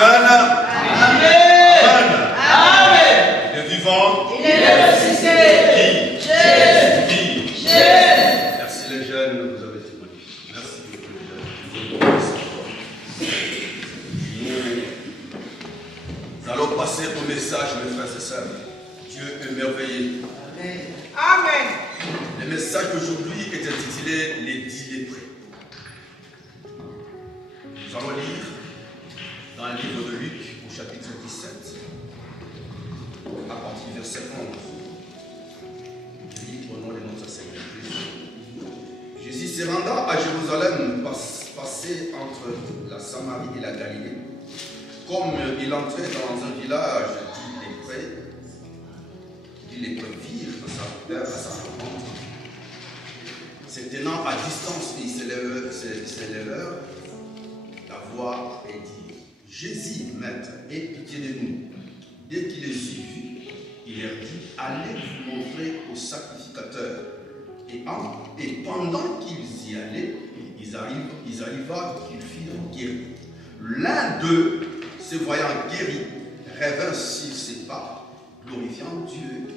Amen. Amen. Amen. Il est vivant. Il est ressuscité. Qui? Jésus. Qui? Jésus. Merci les jeunes, vous avez témoigné. Merci beaucoup les jeunes. Nous allons passer au message, mes frères et sœurs. Dieu est merveilleux. Amen. Amen. Le message d'aujourd'hui est intitulé Les 10 lépreux. Nous allons lire dans le livre de Luc au chapitre 17, à partir du verset 11. Je lis au nom de notre Seigneur Jésus. Jésus se rendant à Jérusalem, passé entre la Samarie et la Galilée. Comme il entrait dans un village dit lépreux virent à sa rencontre. Se tenant à distance, ils s'élèvèrent la voix et dit: Jésus, maître, aie pitié de nous. Dès qu'il les eut vus, il leur dit: allez vous montrer au sacrificateur. Et pendant qu'ils y allaient, ils arriva qu'ils furent guéris. L'un d'eux, se voyant guéri, revint sur ses pas, glorifiant Dieu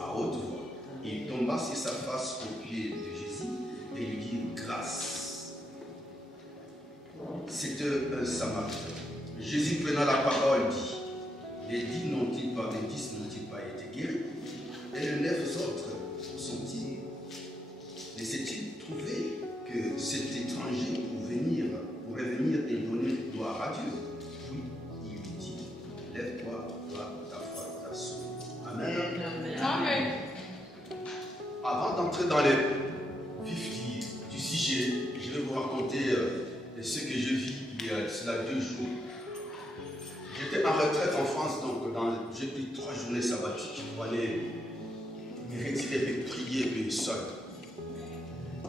à haute voix. Il tomba sur sa face aux pieds de Jésus et lui dit grâce. C'était un Samaritain. Jésus prenant la parole dit: les 10 n'ont-ils pas été guéris? Et les 9 autres sont-ils? Laissait-il trouver que cet étranger pour revenir et donner gloire à Dieu? Oui, il lui dit: lève-toi, ta foi t'a sauvé. Amen. Amen. Avant d'entrer dans les vifs du sujet, je vais vous raconter ce que je vis il y a cela 2 jours. J'étais en retraite en France, donc j'ai pris 3 journées sabbatiques pour aller me retirer et prier et seul.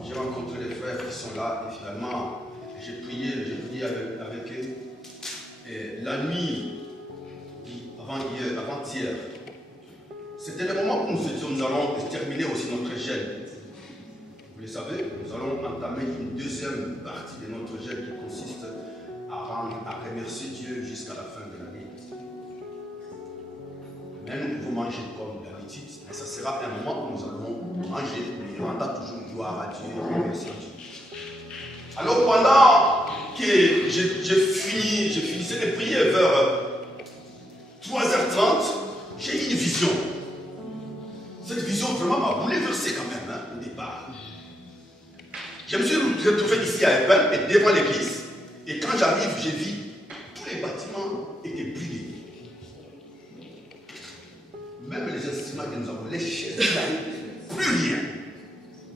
J'ai rencontré les frères qui sont là et finalement j'ai prié avec eux. Et la nuit, avant-hier, c'était le moment où nous allons terminer aussi notre jeûne. Vous le savez, nous allons entamer une deuxième partie de notre jeûne qui consiste à remercier Dieu jusqu'à la fin de l'année. Mais nous pouvons manger comme d'habitude, mais ça sera un moment où nous allons manger, mais rendant toujours gloire à Dieu et remercier Dieu. Alors pendant que je finissais de prier vers 3h30, j'ai eu une vision. Cette vision vraiment m'a bouleversé quand même, au départ. Je me suis retrouvé ici à Epen et devant l'église. Et quand j'arrive, j'ai vu tous les bâtiments étaient brûlés. Même les instruments que nous avons, les chaises, plus rien.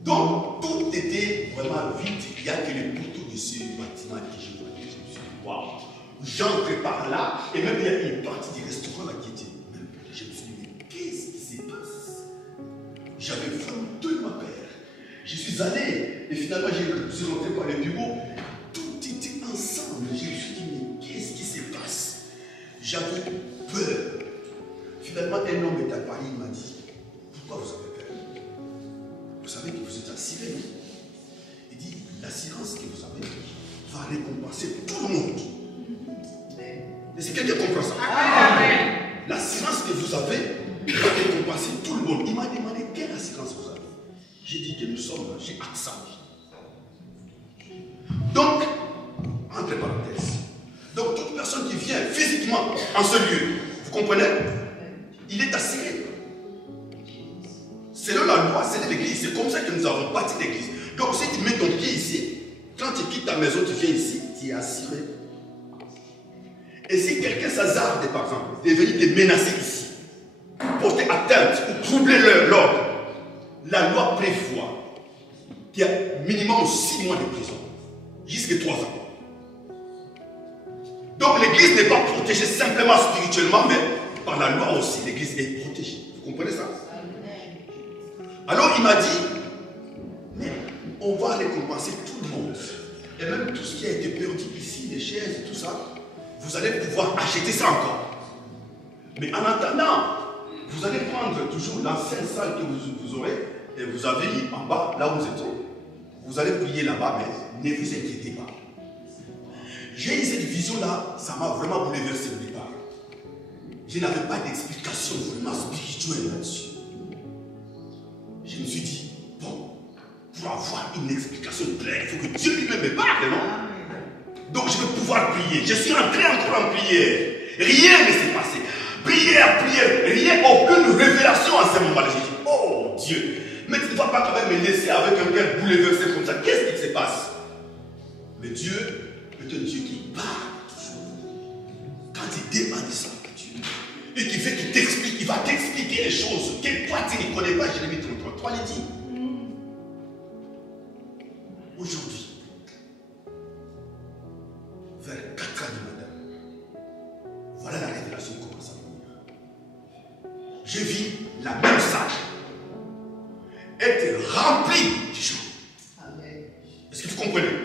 Donc tout était vraiment vide. Il n'y a que les poteaux de ce bâtiment que je voyais. Je me suis dit, waouh. J'entre par là et même il y a une partie du restaurant là qui était même brûlée. Je me suis dit, mais qu'est-ce qui se passe? J'avais vraiment tellement peur. Je suis allé et finalement je suis rentré par le bureau. Tout était ensemble. Je me suis dit, mais qu'est-ce qui se passe? J'avais peur. Finalement, un homme est apparu, il m'a dit: pourquoi vous avez peur? Vous savez que vous êtes assuré, non? Il dit: l'assurance que vous avez va récompenser tout le monde. Et c'est quelqu'un qui comprend ça. Amen. L'assurance que vous avez va récompenser tout le monde. Il m'a demandé quelle assurance vous avez. J'ai dit que nous sommes chez AXA. Donc, entre parenthèses, donc toute personne qui vient physiquement en ce lieu, vous comprenez, il est assuré. Selon la loi, c'est l'église. C'est comme ça que nous avons bâti l'église. Donc, si tu mets ton pied ici, quand tu quittes ta maison, tu viens ici, tu es assuré. Et si quelqu'un s'hasarde, par exemple, de venir te menacer ici, porter atteinte ou troubler l'ordre, la loi prévoit qu'il y a minimum 6 mois de prison, jusqu'à 3 ans. Donc l'église n'est pas protégée simplement spirituellement, mais par la loi aussi, l'église est protégée. Vous comprenez ça? Alors il m'a dit, mais on va récompenser tout le monde. Et même tout ce qui a été perdu ici, les chaises et tout ça, vous allez pouvoir acheter ça encore. Mais en attendant, vous allez prendre toujours l'ancienne salle que vous aurez, et vous avez mis en bas, là où vous êtes. Vous allez prier là-bas, mais ne vous inquiétez pas. J'ai eu cette vision-là, ça m'a vraiment bouleversé au départ. Je n'avais pas d'explication vraiment spirituelle là-dessus. Je me suis dit, bon, pour avoir une explication claire, il faut que Dieu lui-même me parle, non? Donc je vais pouvoir prier. Je suis entré encore en prière. Rien ne s'est passé. Prière, rien, aucune révélation à ce moment-là. J'ai dit, oh Dieu, mais tu ne vas pas quand même me laisser avec un cœur bouleversé comme ça. Qu'est-ce qui se passe? Mais Dieu est un Dieu qui parle toujours. Quand il demande ça à Dieu, et qu'il fait qu'il t'explique, il va t'expliquer les choses que toi tu ne connais pas. Jérémie 33, toi les dis. Aujourd'hui, vers 4 heures du matin, voilà la révélation qui commence à venir. Je vis la même salle être remplie de gens. Est-ce que vous comprenez?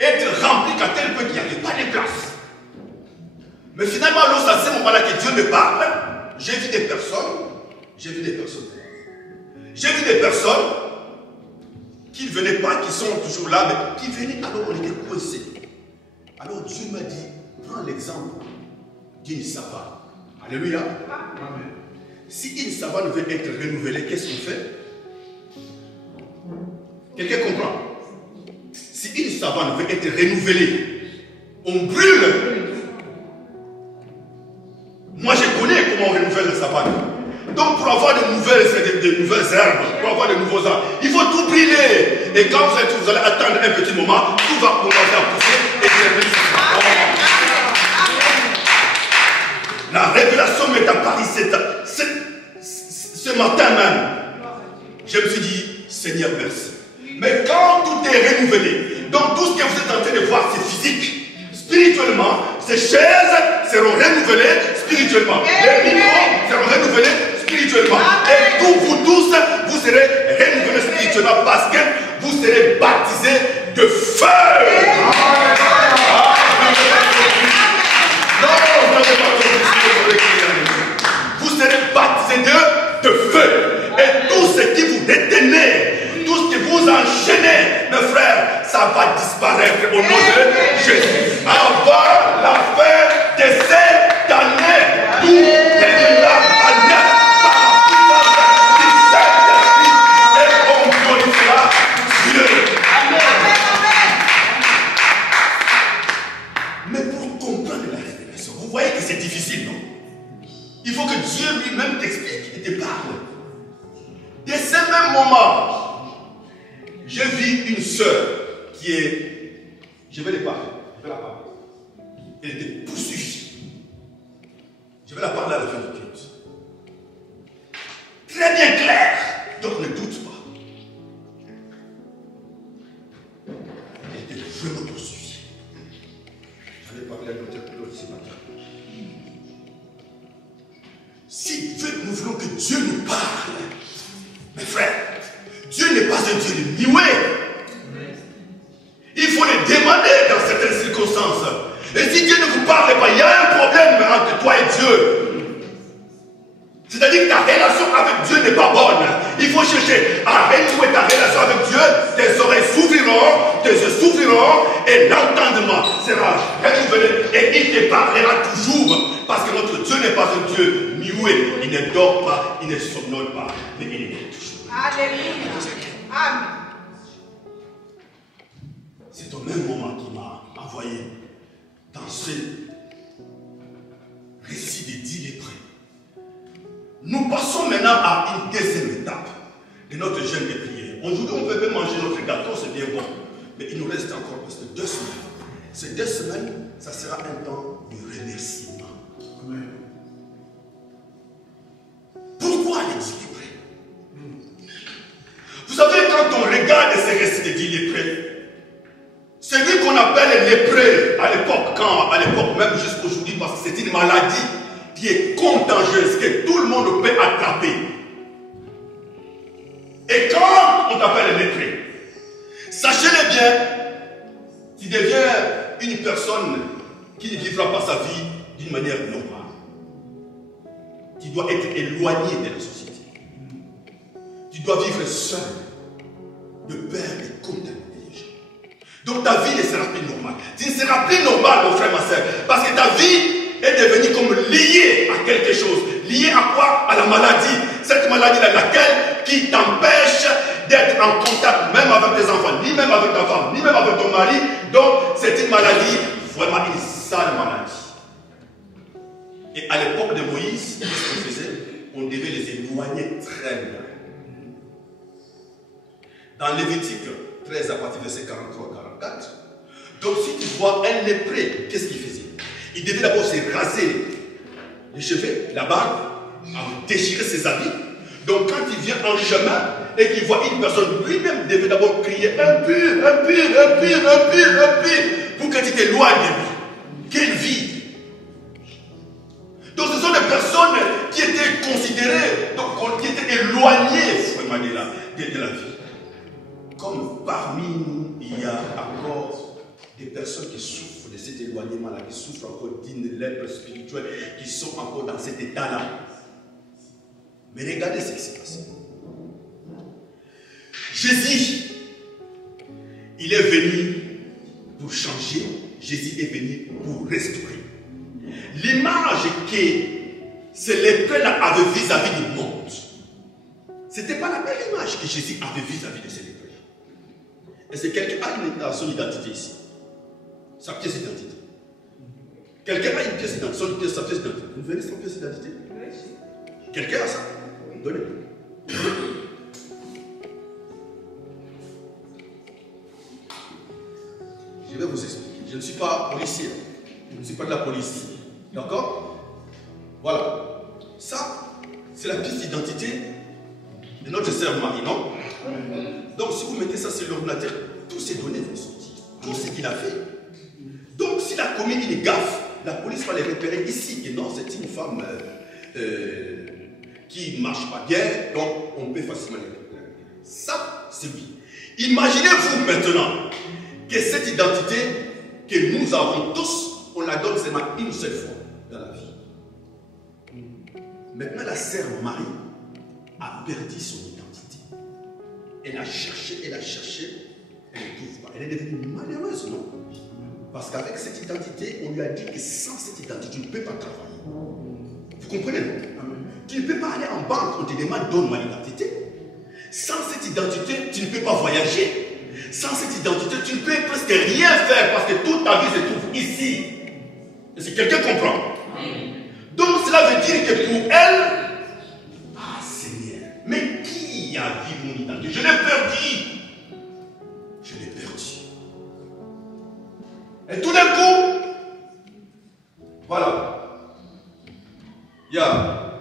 Être rempli qu'à tel point qu'il n'y avait pas de place. Mais finalement, lorsque à ce moment-là que Dieu me parle, j'ai vu des personnes qui ne venaient pas, qui sont toujours là, mais qui venaient alors on était coincés. Alors Dieu m'a dit, prends l'exemple d'une savane. Alléluia. Amen. Si une savane veut être renouvelée, qu'est-ce qu'on fait? Quelqu'un comprend? Si une savane veut être renouvelée, on brûle. Moi, je connais comment on renouvelle la savane. Donc, pour avoir de nouvelles herbes, pour avoir de nouveaux arbres, il faut tout brûler. Et quand vous allez attendre un petit moment, tout va commencer à pousser et germer. La révélation m'est apparue ce matin même. Je me suis dit, Seigneur, merci. Mais quand tout est renouvelé, donc tout ce que vous êtes en train de voir, c'est physique. Spirituellement, ces chaises seront renouvelées spirituellement. Les micros seront renouvelés spirituellement. Et vous tous, vous serez renouvelés spirituellement parce que vous serez baptisés de feu. Vous serez baptisés de feu. Et tout ce qui vous retenez, tout ce qui vous enchaînez, mes frères, ça va disparaître au nom de Jésus. Avant la fin de cette année, tout deviendra année par la puissance du Saint-Esprit et on glorifiera Dieu. Mais pour comprendre la révélation, vous voyez que c'est difficile, non? Il faut que Dieu lui-même t'explique et te parle. Dès ce même moment, je vis une sœur qui est, je vais la parler. Elle était poursuivie. Je vais la parler à la fin du culte. Très bien clair, donc ne doute pas. Elle était vraiment poursuivie. J'en ai parlé à notre pilote ce matin. Si nous voulons que Dieu nous parle, mes frères, Dieu n'est pas un Dieu de muet. Il faut le demander dans certaines circonstances. Et si Dieu ne vous parle pas, il y a un problème entre toi et Dieu. C'est-à-dire que ta relation avec Dieu n'est pas bonne. Il faut chercher à renouer ta relation avec Dieu. Tes oreilles s'ouvriront, tes yeux s'ouvriront et l'entendement sera renouvelé. Et il te parlera toujours. Parce que notre Dieu n'est pas un Dieu muet. Il ne dort pas, il ne somnole pas, mais il est toujours. Alléluia. Amen. C'est au même moment qu'il m'a envoyé dans ce récit des 10 lépreux. Nous passons maintenant à une deuxième étape de notre jeûne de prière. Aujourd'hui, on peut même manger notre gâteau, c'est bien bon. Mais il nous reste encore parce que 2 semaines. Ces 2 semaines, ça sera un temps de remerciement. Amen. Pourquoi les 10 lépreux? Vous savez, quand on regarde ces récits des 10 lépreux, celui qu'on appelle lépreux à l'époque, même jusqu'aujourd'hui, parce que c'est une maladie qui est contagieuse, que tout le monde peut attraper. Et quand on t'appelle lépreux, sachez-le bien, tu deviens une personne qui ne vivra pas sa vie d'une manière normale. Tu dois être éloigné de la société. Tu dois vivre seul, de peur et contaminer les gens. Donc ta vie ne sera plus normale. Tu ne seras plus normal, mon frère, ma soeur. Parce que ta vie est devenue comme liée à quelque chose. Liée à quoi? À la maladie. Cette maladie-là, laquelle qui t'empêche d'être en contact même avec tes enfants, ni même avec ta femme, ni même avec ton mari. Donc c'est une maladie, vraiment une sale maladie. Et à l'époque de Moïse, qu'est-ce qu'on faisait? On devait les éloigner très loin. Dans Lévitique 13 à partir de verset 43-44. Donc si tu vois un lépré, qu'est-ce qu'il faisait? Il devait d'abord se raser les cheveux, la barbe, déchirer ses habits. Donc quand il vient en chemin et qu'il voit une personne, lui-même devait d'abord crier impur, impur, impur, impur, impur, pour que tu t'éloignes de lui. Quelle vie! Donc ce sont des personnes qui étaient considérées, donc, qui étaient éloignées vraiment de la vie. Comme parmi nous, il y a encore des personnes qui souffrent de cet éloignement-là, qui souffrent encore d'une lèpre spirituelle, qui sont encore dans cet état-là. Mais regardez ce qui s'est passé. Jésus, il est venu pour changer, Jésus est venu pour restaurer. L'image que ce lépreux-là avait vis-à-vis du monde, ce n'était pas la même image que Jésus avait vis-à-vis de ce lépreux. Est-ce que quelqu'un a son identité ici? Sa pièce d'identité. Quelqu'un a une pièce d'identité, sa pièce d'identité. Vous venez sans pièce d'identité? Quelqu'un a ça? Donnez-moi. Je vais vous expliquer. Je ne suis pas policier. Je ne suis pas de la police. D'accord? Voilà. Ça, c'est la pièce d'identité de notre sœur Marie, non? Donc, si vous mettez ça sur l'ordinateur, toutes ces données vont sortir. Tout ce qu'il a fait. Donc, s'il a commis une gaffe, la police va les repérer ici. Et non, c'est une femme qui ne marche pas bien, donc on peut facilement les repérer. Ça, c'est oui. Imaginez-vous maintenant que cette identité que nous avons tous, on la donne seulement une seule fois dans la vie. Maintenant, la sœur Marie a perdu son identité. Elle a cherché, elle ne trouve pas. Elle est devenue malheureuse, non? Parce qu'avec cette identité, on lui a dit que sans cette identité, tu ne peux pas travailler. Vous comprenez? Tu ne peux pas aller en banque, on te demande donne-moi l'identité. Sans cette identité, tu ne peux pas voyager. Sans cette identité, tu ne peux presque rien faire parce que toute ta vie se trouve ici. Est-ce que quelqu'un comprend? Donc cela veut dire que pour elle, ah Seigneur, mais qui a vu mon identité? Je l'ai perdu. Je l'ai perdu. Et tout d'un coup, voilà. Il y a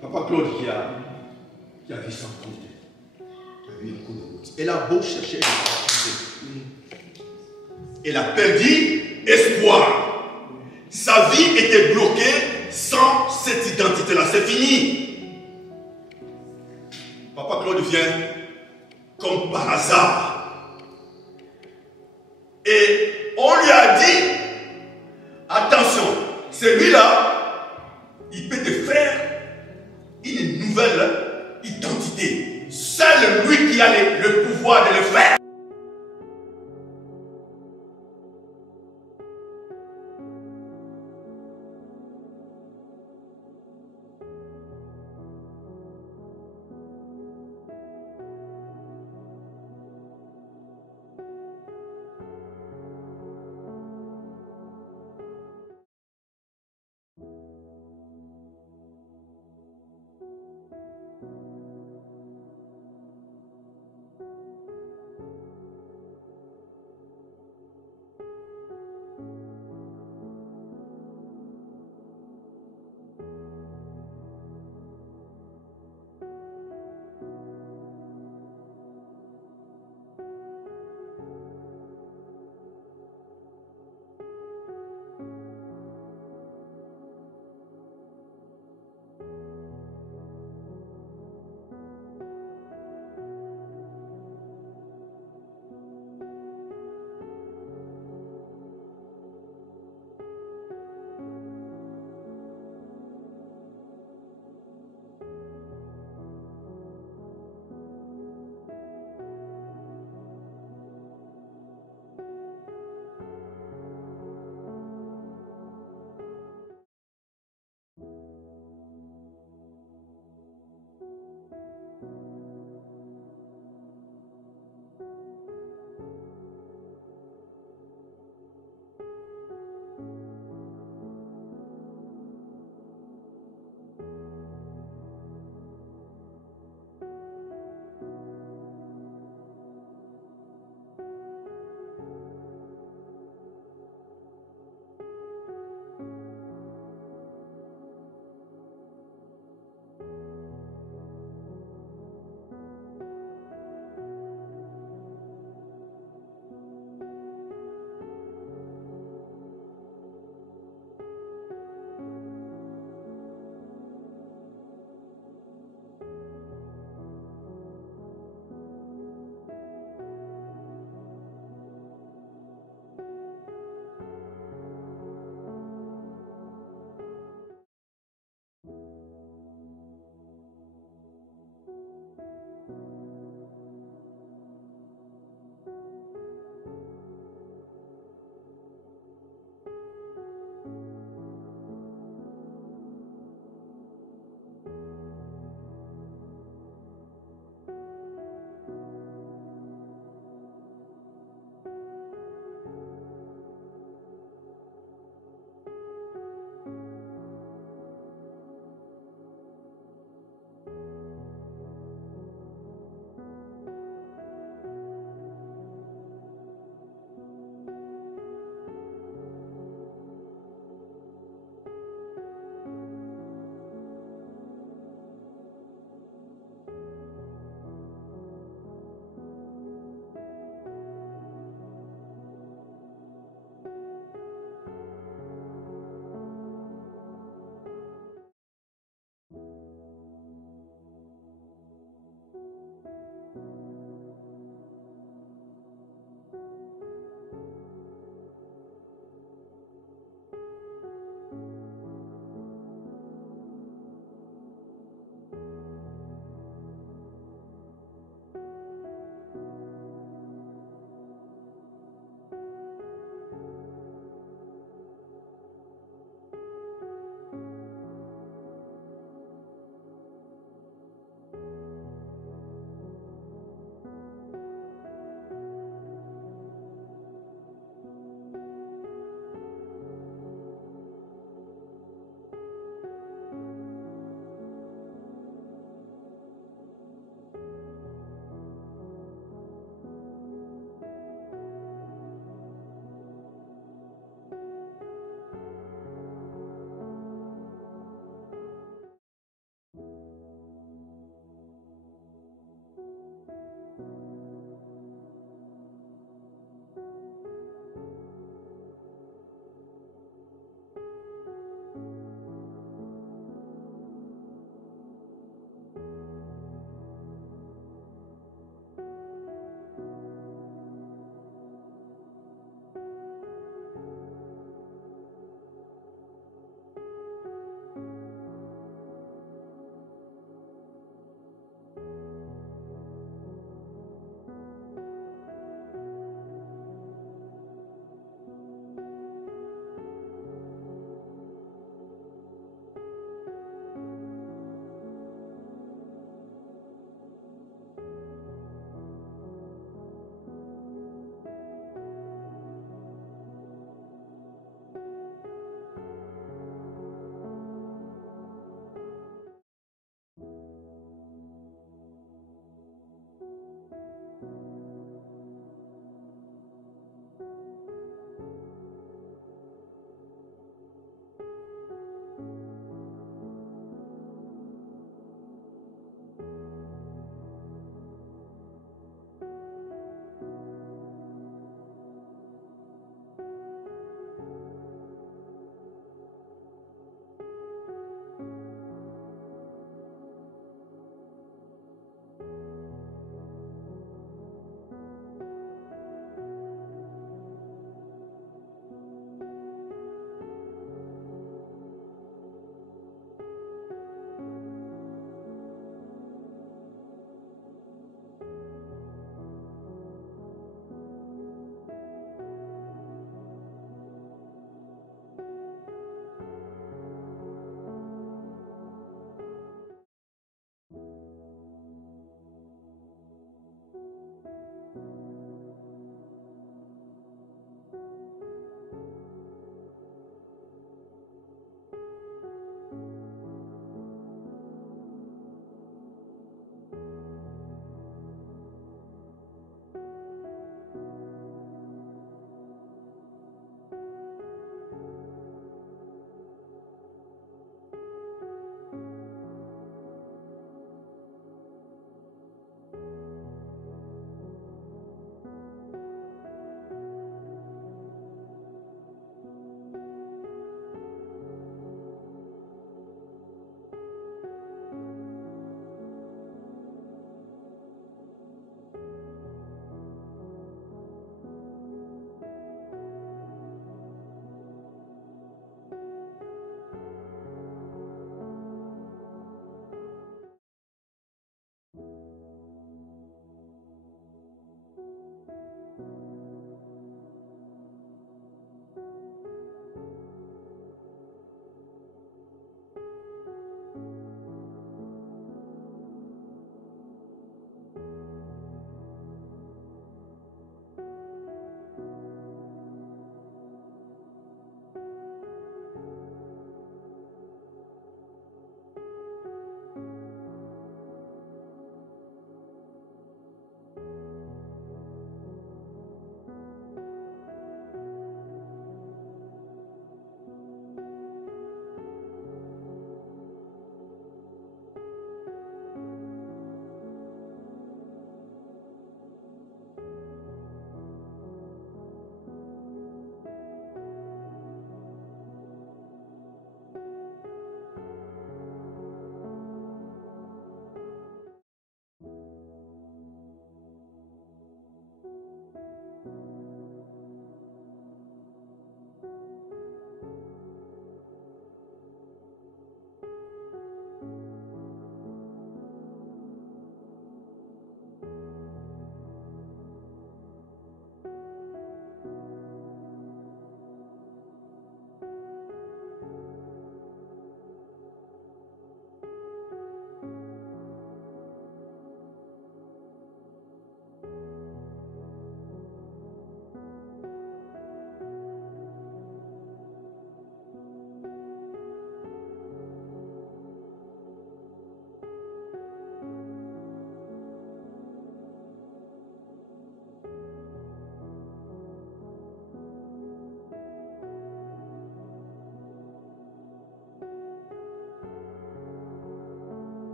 Papa Claude qui a vu ça en compte. Qui a vu un coup de route. Elle a beau chercher, elle n'a pas trouvé. Elle a perdu espoir. Sa vie était bloquée sans cette identité-là. C'est fini. Papa Claude vient comme par hasard. Et on lui a dit, attention, celui-là, il peut te faire une nouvelle identité. Seul lui qui a le pouvoir de le faire.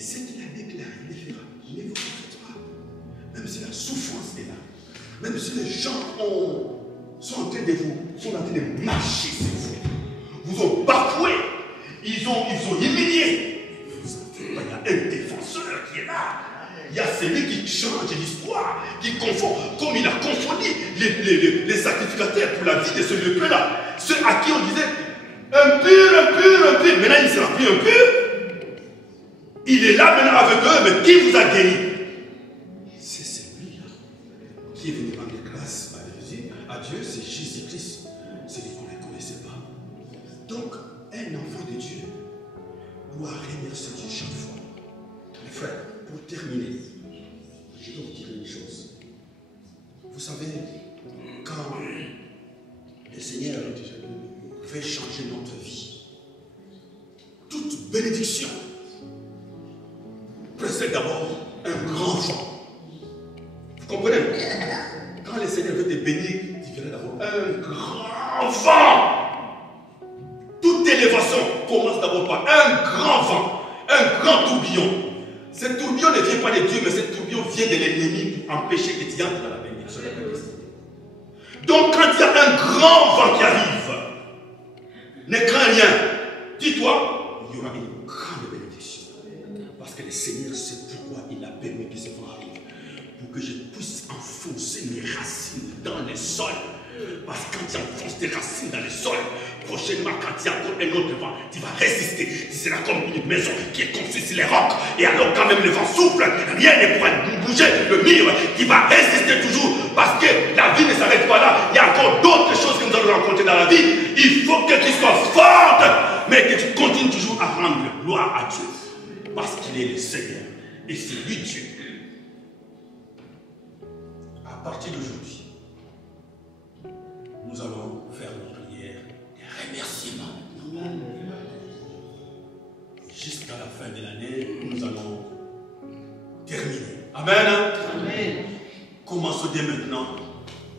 ce qu'il a déclaré, il le fera. Ne vous en faites pas. Même si la souffrance est là, même si les gens sont en train de marcher sur vous, vous ont bafoué, ils ont humilié. Vous en faites pas, il y a un défenseur qui est là. Il y a celui qui change l'histoire, qui confond, comme il a confondu les sacrificateurs pour la vie de ce lieu-là. Ceux à qui on disait impur. Maintenant, il ne sera plus impur. Il est là maintenant avec eux, mais qui vous a guéri? C'est celui-là qui est venu rendre grâce à Dieu, c'est Jésus-Christ, celui qu'on ne connaissait pas. Donc, un enfant de Dieu doit remercier Dieu chaque fois. Mes frères, pour terminer, je dois vous dire une chose. Vous savez, quand le Seigneur veut changer notre vie, toute bénédiction précède d'abord un grand vent. Vous comprenez? Quand le Seigneur veut te bénir, il verra d'abord un grand vent. Toute élévation commence d'abord par un grand vent, un grand tourbillon. Ce tourbillon ne vient pas de Dieu, mais ce tourbillon vient de l'ennemi pour empêcher que tu entres dans la bénédiction. Donc quand il y a un grand vent qui arrive, ne crains rien. Dis-toi, il y aura une grande bénédiction. Parce que le Seigneur sait pourquoi il a permis que ce vent arrive. Pour que je puisse enfoncer mes racines dans le sol. Parce que quand tu enfonces tes racines dans le sol, prochainement, quand il y a encore un autre vent, tu vas résister. Tu seras comme une maison qui est construite sur les rocs. Et alors, quand même le vent souffle, rien ne pourra bouger le mur. Tu vas résister toujours. Parce que la vie ne s'arrête pas là. Il y a encore d'autres choses que nous allons rencontrer dans la vie. Il faut que tu sois forte, mais que tu continues toujours à rendre gloire à Dieu. Parce qu'il est le Seigneur. Et c'est lui Dieu. À partir d'aujourd'hui, nous allons faire une prière de remerciement. Jusqu'à la fin de l'année, nous allons terminer. Amen. Amen. Commençons dès maintenant,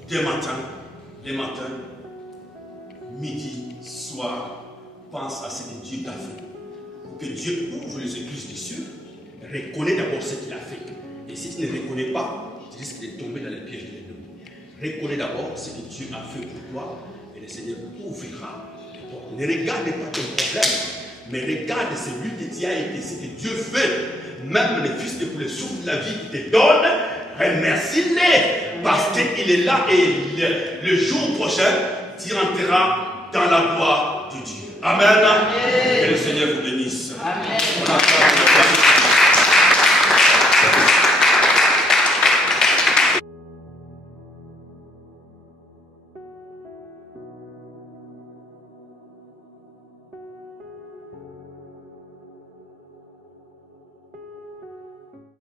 dès matin, les matins, midi, soir. Pense à ce que Dieu t'a fait. Pour que Dieu ouvre les écluses des cieux, reconnais d'abord ce qu'il a fait. Et si tu ne reconnais pas, tu risques de tomber dans les pièges de l'ennemi. Reconnais d'abord ce que Dieu a fait pour toi et le Seigneur ouvrira les portes. Ne regarde pas ton problème, mais regarde celui que tu as été, ce que Dieu fait. Même le Fils de pour le souffle de la vie qu'il te donne, remercie-le parce qu'il est là et le jour prochain, tu rentreras dans la gloire de Dieu. Amen. Amen. Que le Seigneur vous bénisse. Amen.